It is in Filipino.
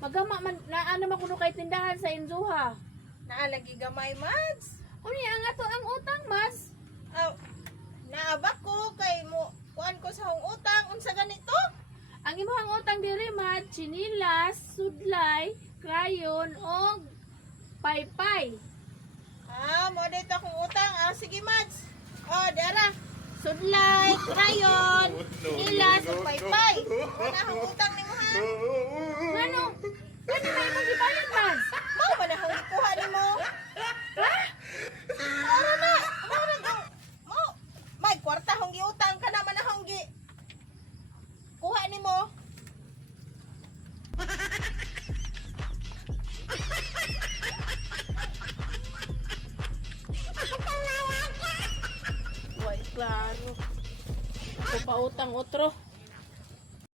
Magama man naano man kuno kay tindahan sa Inzuha. Naalagi gamay, Mads. Unya ang ato ang utang, Mas. Aw, naabak ko kay mo kuan ko sa hong utang unsa ganito? Ang imong utang diri, Mad, chinilas, sudlay, crayon og paypay. Mo dito akong utang. Sige, Mads. Dara. Sudlay, crayon, nilas, ug paypay. Wala akong utang nimo ha. Ngano? Ano may imong gibayad, Mads? Mao ba na akong ikuha nimo? Ara na. Ara na. Mo. May kwarta akong giutang ka naman akong gi. Kuha nimo. Why, klaro. Ako pa utang otro.